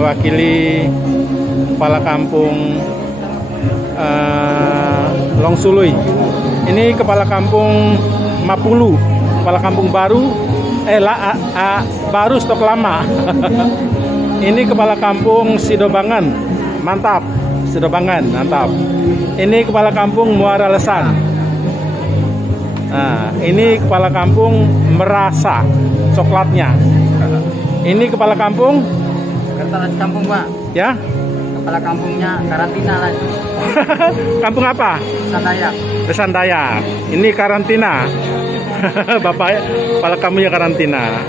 mewakili kepala kampung Longsului. Ini kepala kampung Mapulu, kepala kampung baru, baru stok lama. Ini kepala kampung Sidobangan, mantap. Sidobangan, mantap. Ini kepala kampung Muara Lesan. Nah, ini kepala kampung Merasa, coklatnya. Ini kepala kampung? Kepala kampung, Pak. Ya? Kepala kampungnya karantina lagi. Kampung apa? Sandayak. Sandayak. Ini karantina. Bapak, kepala kampungnya karantina.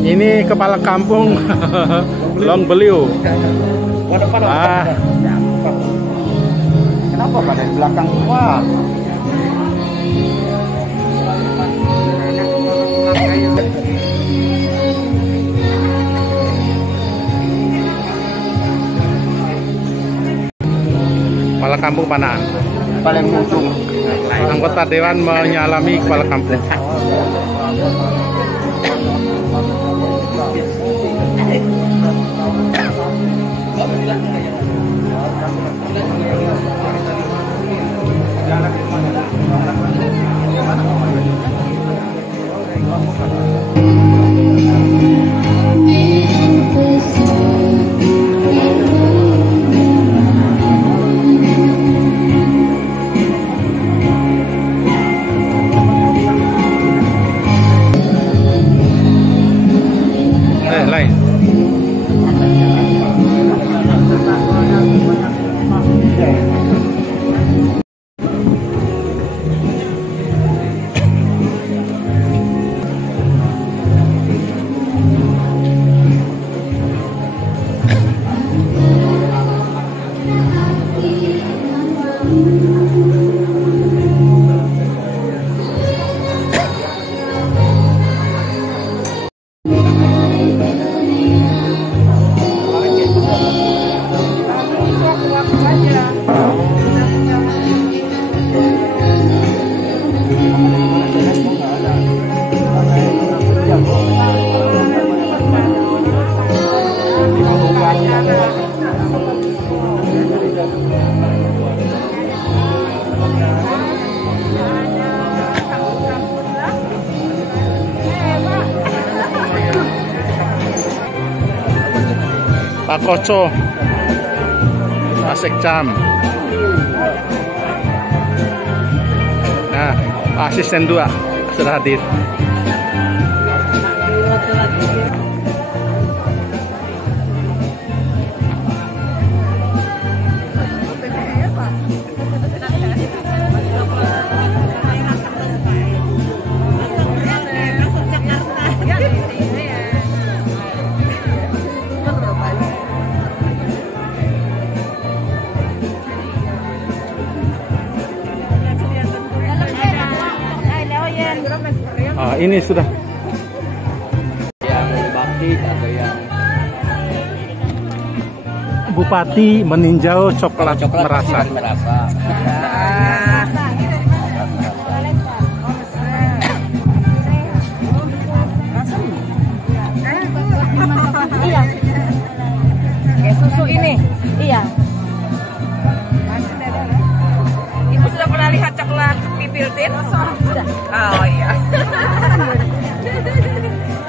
Ini kepala kampung Longbeliu. Kenapa pada di belakang semua? Kepala kampung Panaan. Paling ujung. Anggota dewan menyalami kepala kampung. Lain. Pak Koco, Asik Cam. Nah, asisten 2 sudah hadir. Ini sudah. Yang batik atau yang Bupati meninjau coklat Merasa. Iya. Kayak susu ini. Iya. Ibu sudah pernah lihat coklat pipil tin? Sudah. Oh iya.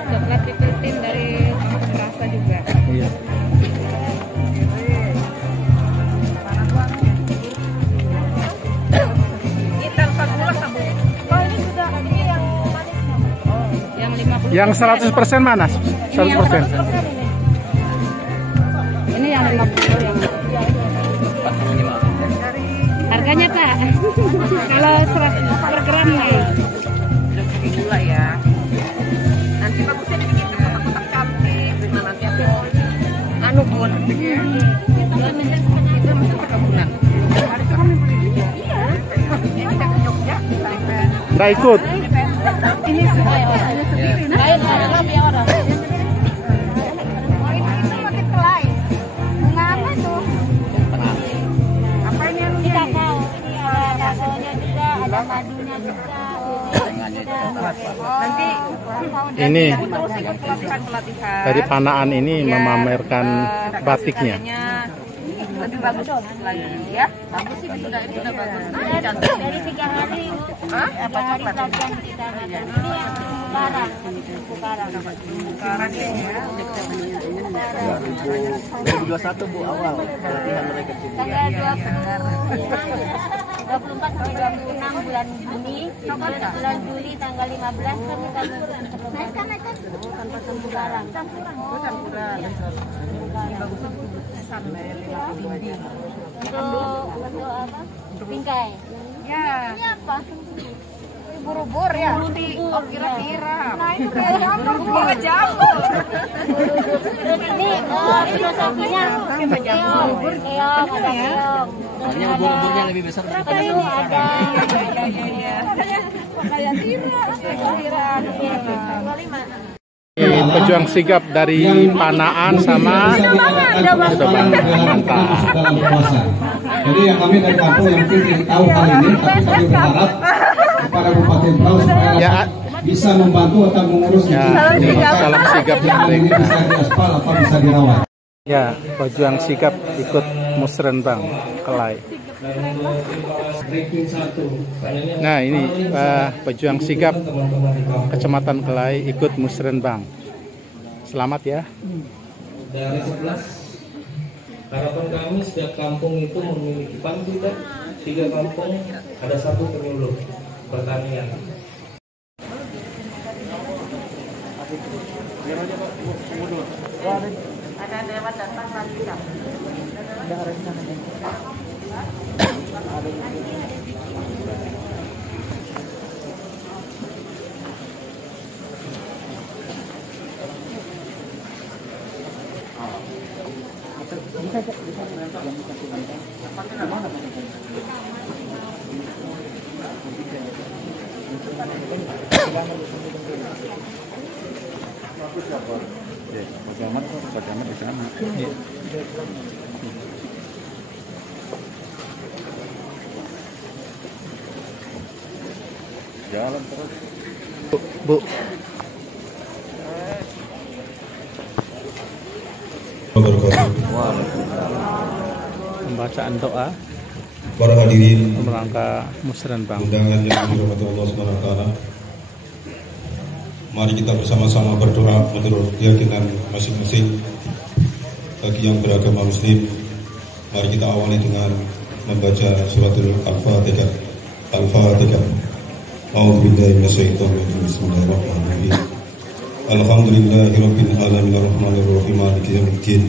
Coklat pipil tin dari Merasa juga. Iya. Ini tanpa gula kan, Bu? Oh, ini sudah ini yang manisnya. Oh, yang 50. Yang 100% mana? 100%. Ini yang 50 yang 45. harganya, Pak. Kalau 100 per gram nih. Udah pakai gula ya. Nanti bagusnya dibikin kotak-kotak cantik. Nah, nanti aku anu bun. Itu masuk perkebunan. Iya. Ini kita ke Jogja. Nggak ikut. Ini sendiri. Lain orang ya orang. Oh, itu makin kelai. Bunga apa tuh? Apa ini? Kita tahu ini ada kakaonya juga, ada madunya juga. Nanti Ini terus ikut pelatihan dari Panaan ini memamerkan batiknya. lebih bagus lagi ya. Bagus sih, sudah bagus. Cantik. Dari 3 hari, Hah? Apa coklat? pelatihan kita ngadain. Ini yang terumbu karang. Sekarang ya. 2021 Bu awal pelatihan mereka sini. Tanggal 24 sampai 26 bulan Juni, bulan Juli tanggal 15 kan kita terumbu karang. Untuk apa? Bingkai. Ya. Ini apa? Buru-buru ya. Kira-kira. Nah, itu kayak jamur. Kayak jamur. Ini filosofinya keong, ada keong. Soalnya ubur-uburnya lebih besar. Penyu ada. Kayak kira. Pejuang sigap dari Panaan sama mantap. Jadi yang kami dari kampung yang mungkin tidak tahu hal ini, tapi kami berharap kepada Bupati Berau supaya Ya, bisa membantu atau mengurus ya, izin ini salam sigap yang ini mereka. bisa diaspal atau bisa dirawat. Ya, pejuang sigap ikut musrenbang Kelai. Nah ini pejuang sigap Kecamatan Kelai ikut musrenbang. Selamat ya. Dari 11 harapan kami setiap kampung itu memiliki paling tidak 3 kampung ada 1 penyuluh pertanian. Ada lewat datang lagi. Pagamat di sana. Jalan terus. Bu, pembacaan doa Para hadirin merangka musrenbang. undangan yang dirahmati Allah Subhanahu wa taala. Mari kita bersama-sama berdoa menurut keyakinan masing-masing. Bagi yang beragama muslim, mari kita awali dengan membaca suratul Al-Fatihah. Al-Fatihah. A'udzubillahi minasyaitonir rajim. Bismillahirrahmanirrahim. Alhamdulillahirabbil alamin arrahmanir rahim maliki yaumiddin.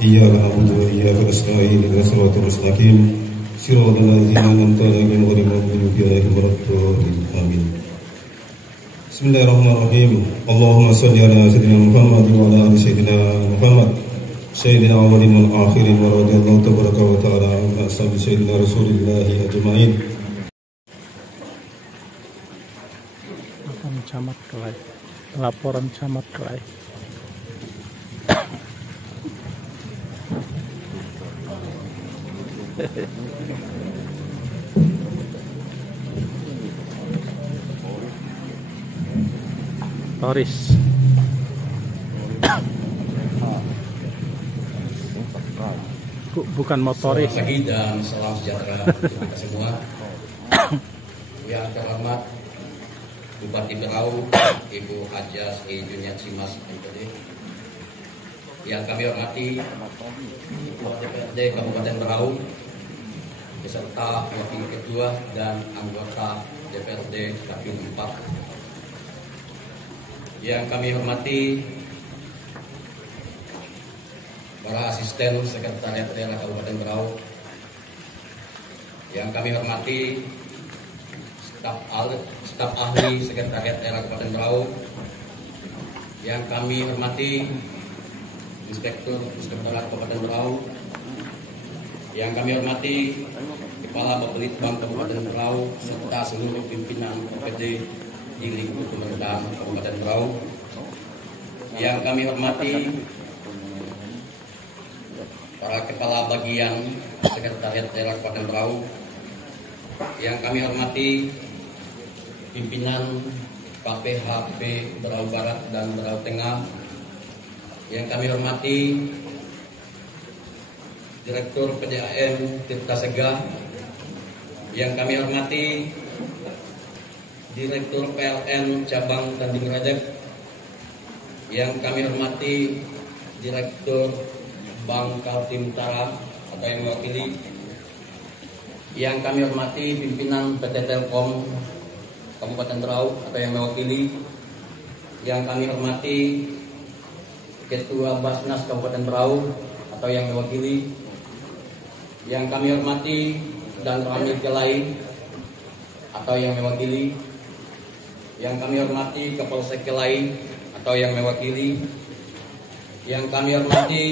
Iyyaka na'budu wa iyyaka nasta'in ihdinas siratal mustaqim. Siratal ladzina an'amta 'alaihim ghairil maghdubi 'alaihim waladdallin. Amin. Bismillahirrahmanirrahim. Allahumma shalli ala sayyidina Muhammad wa ala ali sayyidina Muhammad. Sayyidina awwalin wal akhirin wa radhiyallahu tabaraka wa ta'ala an ashabi sayyidina Rasulillah ajma'in. Camat Kelai. Laporan Camat Kelai. Toris. Bukan motoris. Selamat pagi dan salam sejahtera untuk kita semua. Yang terhormat Bupati Berau, Ibu Haja Sri Juniat Simas MPD. Yang kami hormati Ketua DPRD Kabupaten Berau, beserta Wakil Ketua dan anggota DPRD Dapil 4. Yang kami hormati para asisten Sekretariat Daerah Kabupaten Berau, yang kami hormati staf ahli Sekretariat Daerah Kabupaten Berau, yang kami hormati Inspektur Inspektorat Kabupaten Berau, yang kami hormati Kepala Bapelitbang Kabupaten Berau serta seluruh pimpinan OPD di lingkup pemerintahan Kabupaten Berau, yang kami hormati para kepala bagian Sekretariat Daerah Kabupaten Berau, yang kami hormati pimpinan KPHP Berau Barat dan Berau Tengah. Yang kami hormati Direktur PDAM Tirta Sega. Yang kami hormati Direktur PLN Cabang Tanjung Rajak. Yang kami hormati Direktur Bank Kaltim Utara atau yang mewakili. Yang kami hormati pimpinan PT Telkom Kabupaten Berau atau yang mewakili. Yang kami hormati Ketua Basnas Kabupaten Berau atau yang mewakili. Yang kami hormati dan Ramil Kelai atau yang mewakili. Yang kami hormati Kapolsek Kelai atau yang mewakili. Yang kami hormati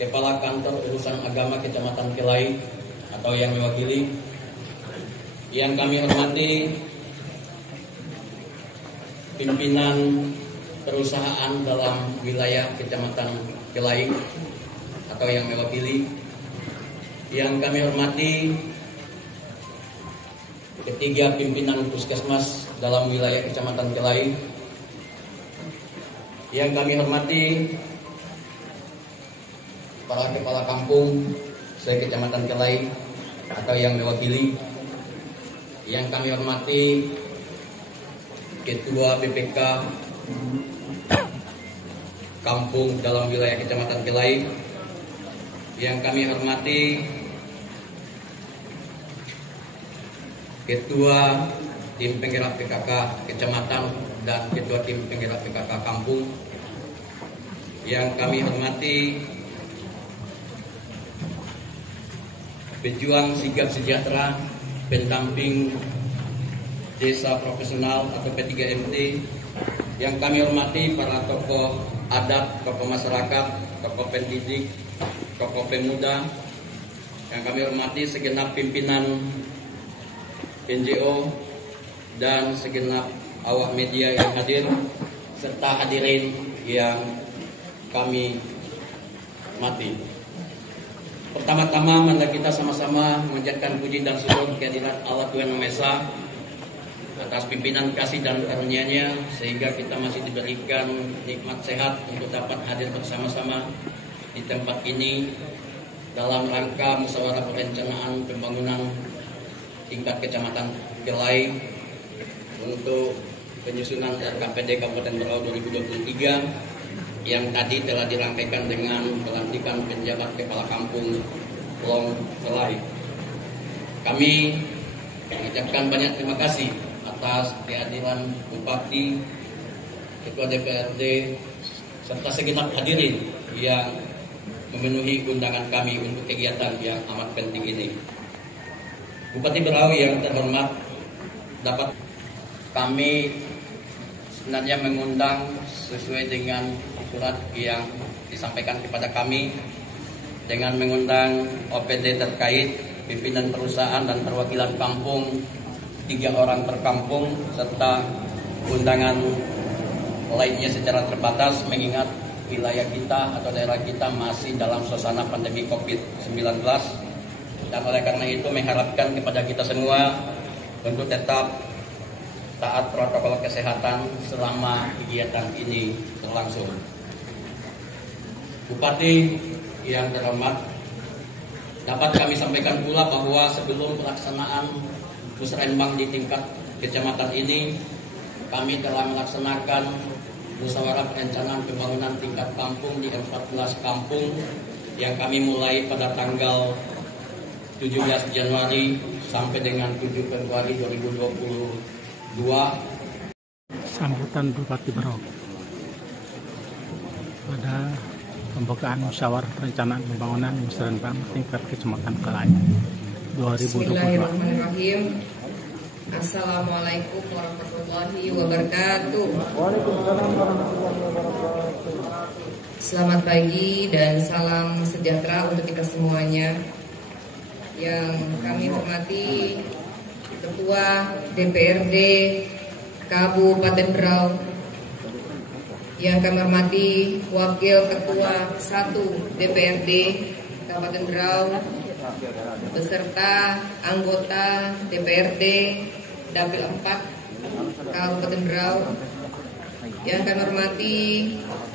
Kepala Kantor Urusan Agama Kecamatan Kelai atau yang mewakili. Yang kami hormati pimpinan perusahaan dalam wilayah Kecamatan Kelai atau yang mewakili. Yang kami hormati ketiga pimpinan puskesmas dalam wilayah Kecamatan Kelai. Yang kami hormati para kepala kampung se-Kecamatan Kelai atau yang mewakili. Yang kami hormati Ketua BPK kampung dalam wilayah Kecamatan Kelai. Yang kami hormati Ketua Tim Penggerak PKK Kecamatan dan Ketua Tim Penggerak PKK Kampung. Yang kami hormati Pejuang Sigap Sejahtera Pendamping Desa Profesional atau P3MT. Yang kami hormati para tokoh adat, tokoh masyarakat, tokoh pendidik, tokoh pemuda. Yang kami hormati segenap pimpinan NGO dan segenap awak media yang hadir serta hadirin yang kami hormati. Pertama-tama mari kita sama-sama mengucapkan puji dan syukur kehadirat Allah Tuhan Yang Maha Esa atas pimpinan kasih dan karunia-Nya sehingga kita masih diberikan nikmat sehat untuk dapat hadir bersama-sama di tempat ini dalam rangka musyawarah perencanaan pembangunan tingkat Kecamatan Kelai untuk penyusunan RKPD Kabupaten Berau 2023 yang tadi telah dirangkaikan dengan pelantikan penjabat kepala kampung Long Kelai. Kami mengucapkan banyak terima kasih atas kehadiran Bupati, Ketua DPRD, serta segenap hadirin yang memenuhi undangan kami untuk kegiatan yang amat penting ini. Bupati Berau yang terhormat, dapat kami sebenarnya mengundang sesuai dengan surat yang disampaikan kepada kami dengan mengundang OPD terkait pimpinan perusahaan dan perwakilan kampung 3 orang per kampung serta undangan lainnya secara terbatas mengingat wilayah kita atau daerah kita masih dalam suasana pandemi COVID-19 dan oleh karena itu mengharapkan kepada kita semua untuk tetap taat protokol kesehatan selama kegiatan ini berlangsung. Bupati yang terhormat, dapat kami sampaikan pula bahwa sebelum pelaksanaan musrenbang di tingkat kecamatan ini, kami telah melaksanakan musyawarah perencanaan pembangunan tingkat kampung di 14 kampung yang kami mulai pada tanggal 17 Januari sampai dengan 7 Februari 2022. Sambutan Bupati Berau pada pembukaan musyawarah perencanaan pembangunan musrenbang tingkat Kecamatan Kelai 2022. Bismillahirrahmanirrahim. Assalamualaikum warahmatullahi wabarakatuh. Waalaikumsalam warahmatullahi wabarakatuh. Selamat pagi dan salam sejahtera untuk kita semuanya. Yang kami hormati Ketua DPRD Kabupaten Berau, yang kami hormati Wakil Ketua 1 DPRD Kabupaten Berau, beserta anggota DPRD Dapil 4 Kabupaten Berau. Yang kami hormati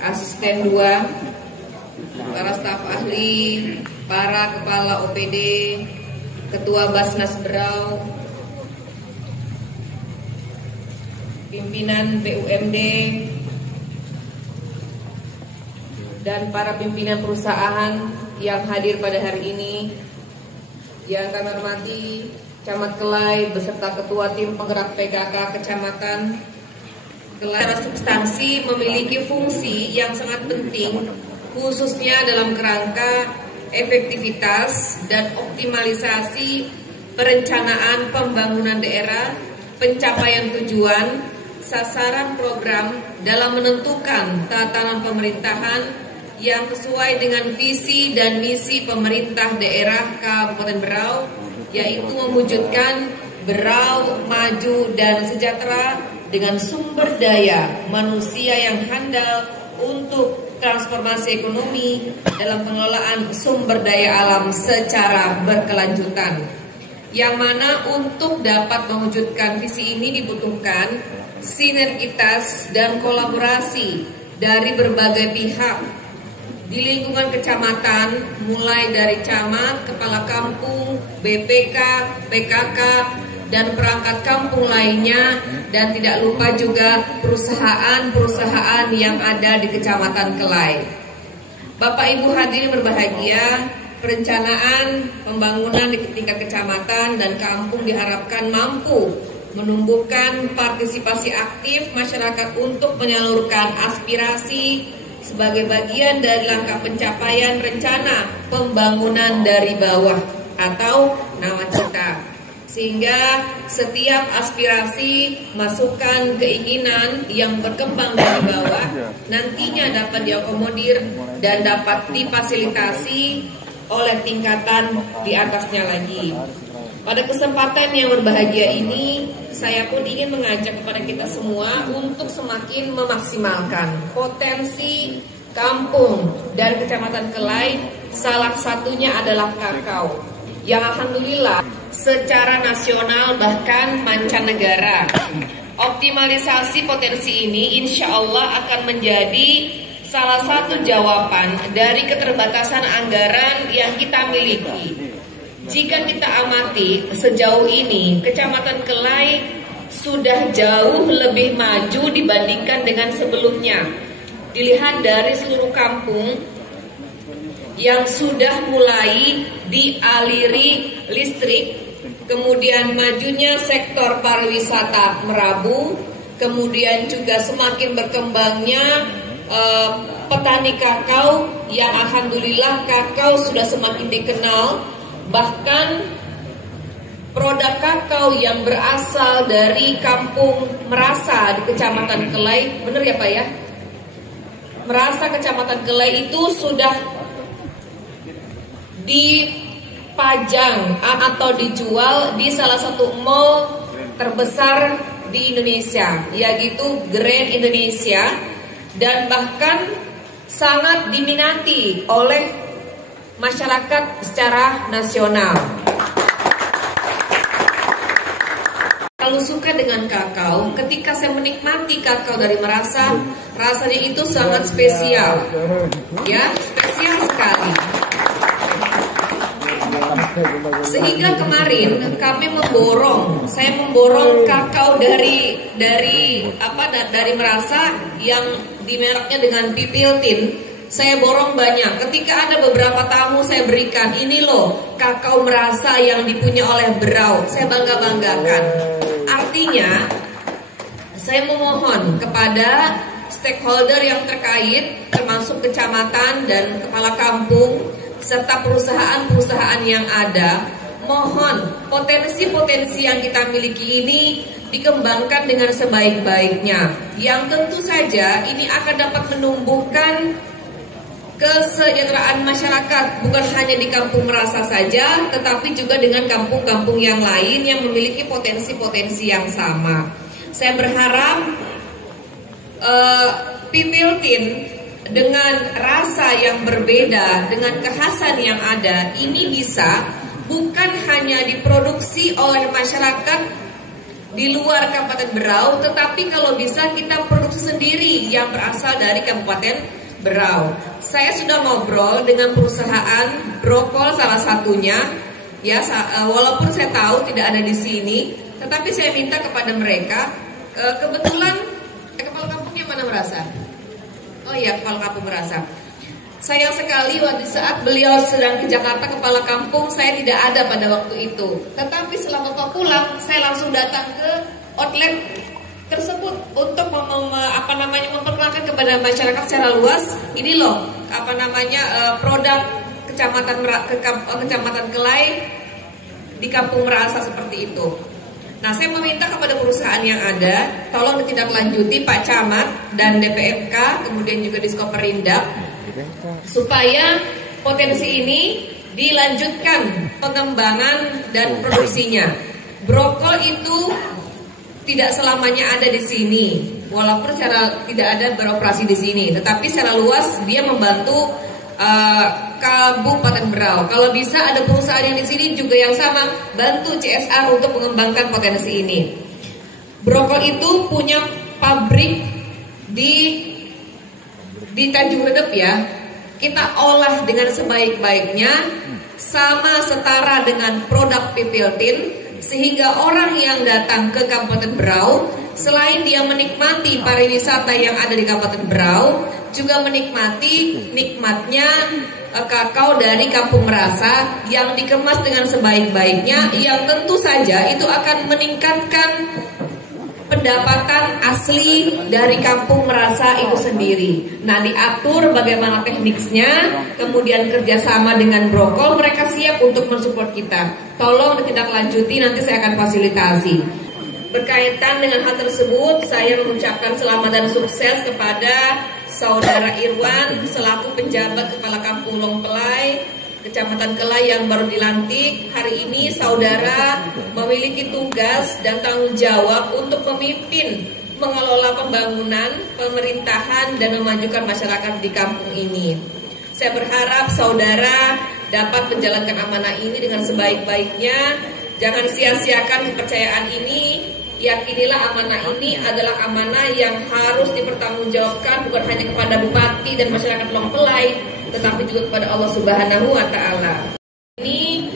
asisten 2, para staf ahli, para kepala OPD, ketua Basnas Berau, pimpinan BUMD, dan para pimpinan perusahaan yang hadir pada hari ini. Yang kami hormati Camat Kelai beserta Ketua Tim Penggerak PKK Kecamatan Kelai. Secara substansi memiliki fungsi yang sangat penting, khususnya dalam kerangka efektivitas dan optimalisasi perencanaan pembangunan daerah, pencapaian tujuan, sasaran program dalam menentukan tatanan pemerintahan yang sesuai dengan visi dan misi pemerintah daerah Kabupaten Berau, yaitu mewujudkan Berau maju dan sejahtera dengan sumber daya manusia yang handal untuk transformasi ekonomi dalam pengelolaan sumber daya alam secara berkelanjutan. Yang mana untuk dapat mewujudkan visi ini dibutuhkan sinergitas dan kolaborasi dari berbagai pihak di lingkungan kecamatan, mulai dari camat, kepala kampung, BPK, PKK, dan perangkat kampung lainnya, dan tidak lupa juga perusahaan-perusahaan yang ada di Kecamatan Kelai. Bapak Ibu hadirin berbahagia, perencanaan pembangunan di tingkat kecamatan dan kampung diharapkan mampu menumbuhkan partisipasi aktif masyarakat untuk menyalurkan aspirasi sebagai bagian dari langkah pencapaian rencana pembangunan dari bawah atau nawacita, sehingga setiap aspirasi, masukan, keinginan yang berkembang dari bawah nantinya dapat diakomodir dan dapat difasilitasi oleh tingkatan di atasnya lagi. Pada kesempatan yang berbahagia ini, saya pun ingin mengajak kepada kita semua untuk semakin memaksimalkan potensi kampung dan Kecamatan Kelai. Salah satunya adalah kakao, yang alhamdulillah secara nasional bahkan mancanegara. Optimalisasi potensi ini insya Allah akan menjadi salah satu jawaban dari keterbatasan anggaran yang kita miliki. Jika kita amati sejauh ini, Kecamatan Kelai sudah jauh lebih maju dibandingkan dengan sebelumnya. Dilihat dari seluruh kampung yang sudah mulai dialiri listrik, kemudian majunya sektor pariwisata Merabu, kemudian juga semakin berkembangnya petani kakao yang alhamdulillah kakao sudah semakin dikenal. Bahkan produk kakao yang berasal dari kampung Merasa di Kecamatan Kelai, benar ya Pak ya? Merasa Kecamatan Kelai itu sudah dipajang atau dijual di salah satu mall terbesar di Indonesia, yaitu Grand Indonesia, dan bahkan sangat diminati oleh masyarakat secara nasional. Kalau suka dengan kakao, ketika saya menikmati kakao dari Merasa, rasanya itu sangat spesial, ya, spesial sekali. Sehingga kemarin kami saya memborong kakao dari Merasa yang di mereknya dengan Pipiltin. Saya borong banyak. Ketika ada beberapa tamu saya berikan, ini loh kakao Merasa yang dipunya oleh Berau. Saya bangga-banggakan. Artinya saya memohon kepada stakeholder yang terkait, termasuk kecamatan dan kepala kampung serta perusahaan-perusahaan yang ada, mohon potensi-potensi yang kita miliki ini dikembangkan dengan sebaik-baiknya. Yang tentu saja ini akan dapat menumbuhkan kesejahteraan masyarakat, bukan hanya di kampung Merasa saja, tetapi juga dengan kampung-kampung yang lain yang memiliki potensi-potensi yang sama. Saya berharap Pipiltin dengan rasa yang berbeda, dengan kekhasan yang ada, ini bisa bukan hanya diproduksi oleh masyarakat di luar Kabupaten Berau, tetapi kalau bisa kita produksi sendiri yang berasal dari Kabupaten Berau. Saya sudah ngobrol dengan perusahaan Brokol salah satunya, ya, walaupun saya tahu tidak ada di sini, tetapi saya minta kepada mereka, kebetulan kepala kampungnya mana Merasa? Oh iya, kepala kampung Merasa. Sayang sekali waktu saat beliau sedang ke Jakarta, kepala kampung saya tidak ada pada waktu itu. Tetapi setelah Bapak pulang, saya langsung datang ke outlet tersebut untuk memperkenalkan kepada masyarakat secara luas. Ini loh, produk Kecamatan Kelai di Kampung Merasa seperti itu. Nah, saya meminta kepada perusahaan yang ada, tolong ditindaklanjuti Pak Camat dan DPMK, kemudian juga Diskoperindak, supaya potensi ini dilanjutkan pengembangan dan produksinya. Brokol itu tidak selamanya ada di sini, walaupun secara tidak ada beroperasi di sini, tetapi secara luas dia membantu Kabupaten Berau. Kalau bisa ada perusahaan yang di sini juga yang sama, bantu CSR untuk mengembangkan potensi ini. Brokol itu punya pabrik di Tanjung Redep ya. Kita olah dengan sebaik-baiknya, sama setara dengan produk Pipiltin, sehingga orang yang datang ke Kabupaten Berau, selain dia menikmati pariwisata yang ada di Kabupaten Berau, juga menikmati nikmatnya kakao dari Kampung Merasa yang dikemas dengan sebaik-baiknya, yang tentu saja itu akan meningkatkan pendapatan asli dari Kampung Merasa itu sendiri. Nah, diatur bagaimana tekniknya, kemudian kerjasama dengan Brokol, mereka siap untuk mensupport kita. Tolong ditindaklanjuti, nanti saya akan fasilitasi. Berkaitan dengan hal tersebut, saya mengucapkan selamat dan sukses kepada Saudara Irwan selaku penjabat Kepala Kampung Longpelai Kecamatan Kelai yang baru dilantik. Hari ini saudara memiliki tugas dan tanggung jawab untuk memimpin, mengelola pembangunan, pemerintahan, dan memajukan masyarakat di kampung ini. Saya berharap saudara dapat menjalankan amanah ini dengan sebaik-baiknya. Jangan sia-siakan kepercayaan ini. Yakinilah amanah ini adalah amanah yang harus dipertanggungjawabkan bukan hanya kepada Bupati dan masyarakat Longpelai, tetapi juga kepada Allah Subhanahu wa Ta'ala. Ini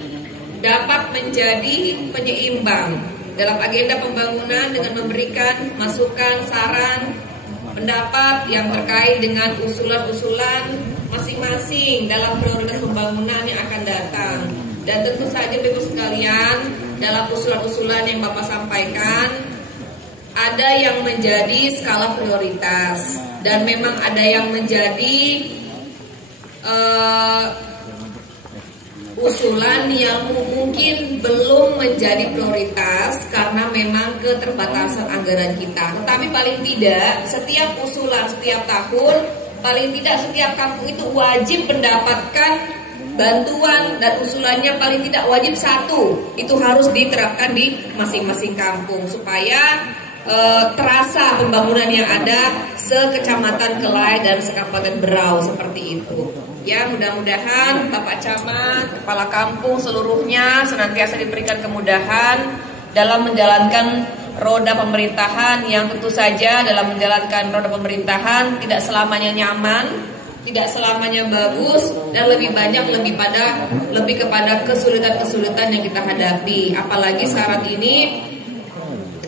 dapat menjadi penyeimbang dalam agenda pembangunan dengan memberikan masukan, saran, pendapat yang terkait dengan usulan-usulan masing-masing dalam prioritas pembangunan yang akan datang. Dan tentu saja Bapak sekalian, dalam usulan-usulan yang Bapak sampaikan, ada yang menjadi skala prioritas dan memang ada yang menjadi usulan yang mungkin belum menjadi prioritas karena memang keterbatasan anggaran kita. Tetapi paling tidak setiap usulan setiap tahun, paling tidak setiap kampung itu wajib mendapatkan bantuan dan usulannya paling tidak wajib satu. Itu harus diterapkan di masing-masing kampung supaya terasa pembangunan yang ada sekecamatan Kelai dan sekabupaten Berau seperti itu. Ya, mudah-mudahan Bapak Camat, Kepala Kampung seluruhnya senantiasa diberikan kemudahan dalam menjalankan roda pemerintahan yang tentu saja dalam menjalankan roda pemerintahan tidak selamanya nyaman, tidak selamanya bagus, dan lebih banyak lebih kepada kesulitan-kesulitan yang kita hadapi. Apalagi saat ini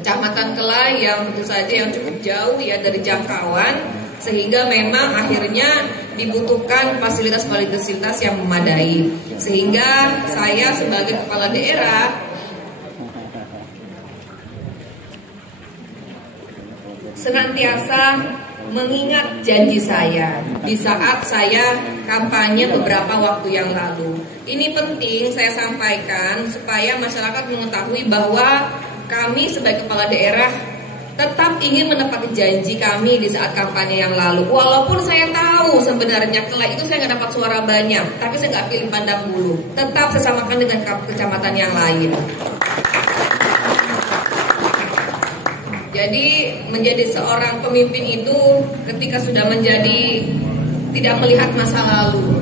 Kecamatan Kelai yang tentu saja yang cukup jauh ya dari jangkauan, sehingga memang akhirnya dibutuhkan fasilitas-fasilitas yang memadai. Sehingga saya sebagai kepala daerah senantiasa mengingat janji saya di saat saya kampanye beberapa waktu yang lalu. Ini penting saya sampaikan supaya masyarakat mengetahui bahwa kami sebagai kepala daerah tetap ingin menepati janji kami di saat kampanye yang lalu. Walaupun saya tahu sebenarnya Kelai itu saya nggak dapat suara banyak, tapi saya nggak pilih pandang bulu. Tetap saya samakan dengan kecamatan yang lain. Jadi menjadi seorang pemimpin itu ketika sudah menjadi tidak melihat masa lalu,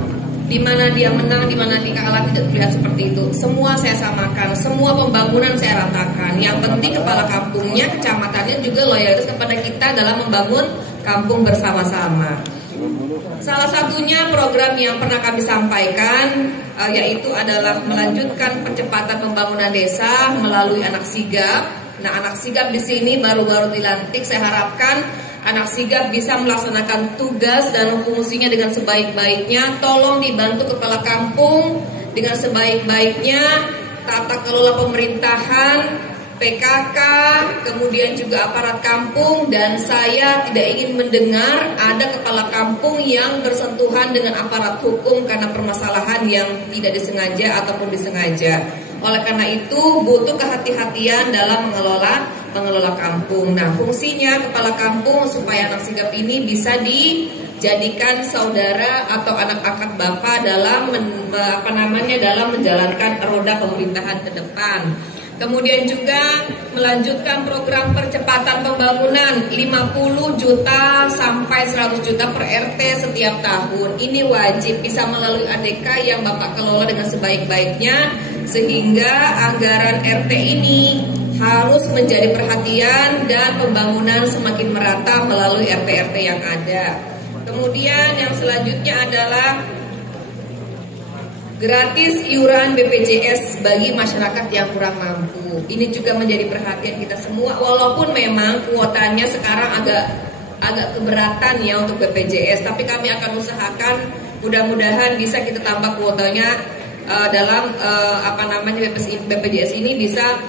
di mana dia menang, di mana dia kalah, tidak terlihat seperti itu. Semua saya samakan, semua pembangunan saya ratakan. Yang penting kepala kampungnya, kecamatannya juga loyalitas kepada kita dalam membangun kampung bersama-sama. Salah satunya program yang pernah kami sampaikan yaitu adalah melanjutkan percepatan pembangunan desa melalui anak sigap. Nah, anak sigap di sini baru-baru dilantik. Saya harapkan anak sigap bisa melaksanakan tugas dan fungsinya dengan sebaik-baiknya. Tolong dibantu kepala kampung dengan sebaik-baiknya, tata kelola pemerintahan, PKK, kemudian juga aparat kampung. Dan saya tidak ingin mendengar ada kepala kampung yang bersentuhan dengan aparat hukum karena permasalahan yang tidak disengaja ataupun disengaja. Oleh karena itu butuh kehati-hatian dalam mengelola kampung. Nah, fungsinya kepala kampung supaya anak sigap ini bisa dijadikan saudara atau anak angkat bapak dalam dalam menjalankan roda pemerintahan ke depan. Kemudian juga melanjutkan program percepatan pembangunan 50 juta sampai 100 juta per RT setiap tahun. Ini wajib bisa melalui ADK yang Bapak kelola dengan sebaik-baiknya, sehingga anggaran RT ini harus menjadi perhatian dan pembangunan semakin merata melalui RT-RT yang ada. Kemudian yang selanjutnya adalah gratis iuran BPJS bagi masyarakat yang kurang mampu. Ini juga menjadi perhatian kita semua, walaupun memang kuotanya sekarang agak keberatan ya untuk BPJS, tapi kami akan usahakan mudah-mudahan bisa kita tambah kuotanya dalam BPJS ini bisa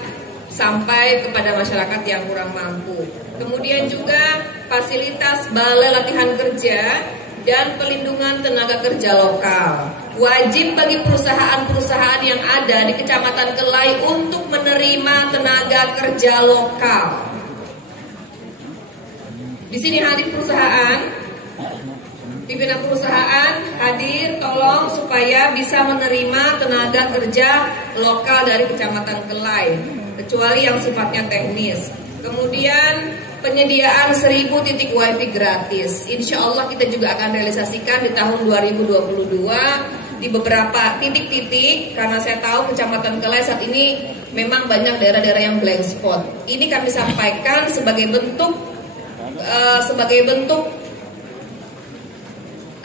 sampai kepada masyarakat yang kurang mampu. Kemudian juga fasilitas balai latihan kerja dan pelindungan tenaga kerja lokal. Wajib bagi perusahaan-perusahaan yang ada di Kecamatan Kelai untuk menerima tenaga kerja lokal. Di sini hadir perusahaan, pimpinan perusahaan hadir, tolong supaya bisa menerima tenaga kerja lokal dari Kecamatan Kelai, kecuali yang sifatnya teknis. Kemudian penyediaan 1000 titik wifi gratis. Insya Allah kita juga akan realisasikan di tahun 2022 di beberapa titik-titik, karena saya tahu Kecamatan Kelai saat ini memang banyak daerah-daerah yang blank spot. Ini kami sampaikan sebagai bentuk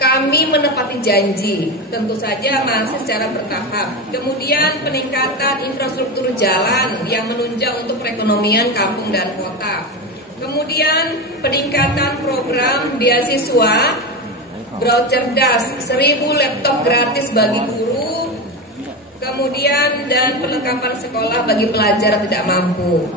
kami menepati janji, tentu saja masih secara bertahap. Kemudian peningkatan infrastruktur jalan yang menunjang untuk perekonomian kampung dan kota. Kemudian peningkatan program beasiswa Braut Cerdas, 1000 laptop gratis bagi guru. Kemudian dan perlengkapan sekolah bagi pelajar tidak mampu.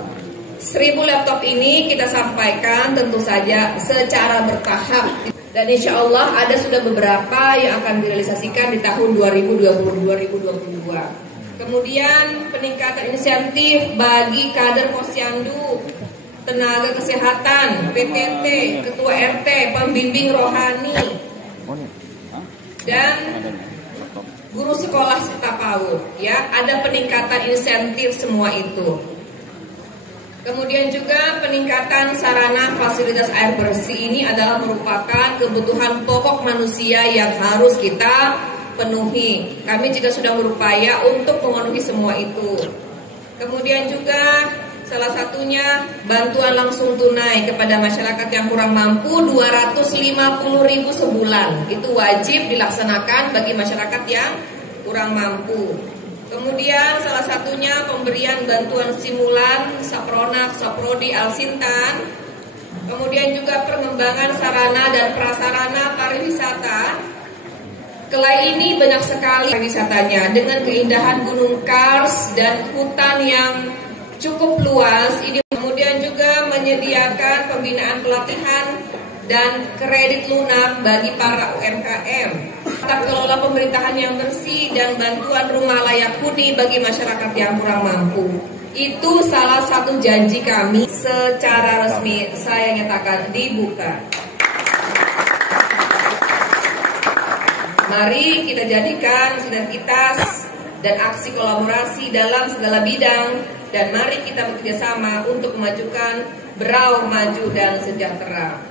1000 laptop ini kita sampaikan tentu saja secara bertahap. Dan insya Allah ada sudah beberapa yang akan direalisasikan di tahun 2020-2022. Kemudian peningkatan insentif bagi kader posyandu, tenaga kesehatan, PTT, ketua RT, pembimbing rohani, dan guru sekolah serta PAUD. Ya, ada peningkatan insentif semua itu. Kemudian juga peningkatan sarana fasilitas air bersih ini adalah merupakan kebutuhan pokok manusia yang harus kita penuhi. Kami juga sudah berupaya untuk memenuhi semua itu. Kemudian juga salah satunya bantuan langsung tunai kepada masyarakat yang kurang mampu 250.000 sebulan. Itu wajib dilaksanakan bagi masyarakat yang kurang mampu. Kemudian salah satunya pemberian bantuan stimulan Sapronak, Saprodi, Alsintan. Kemudian juga pengembangan sarana dan prasarana pariwisata. Kelai ini banyak sekali pariwisatanya dengan keindahan Gunung Kars dan hutan yang cukup luas. Ini kemudian juga menyediakan pembinaan pelatihan dan kredit lunak bagi para UMKM, tata kelola pemerintahan yang bersih, dan bantuan rumah layak huni bagi masyarakat yang kurang mampu. Itu salah satu janji kami secara resmi saya nyatakan dibuka. Mari kita jadikan sinergitas dan aksi kolaborasi dalam segala bidang, dan mari kita bekerjasama untuk memajukan Berau maju dan sejahtera.